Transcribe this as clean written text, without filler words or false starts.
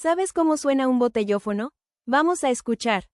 ¿Sabes cómo suena un botellófono? Vamos a escuchar.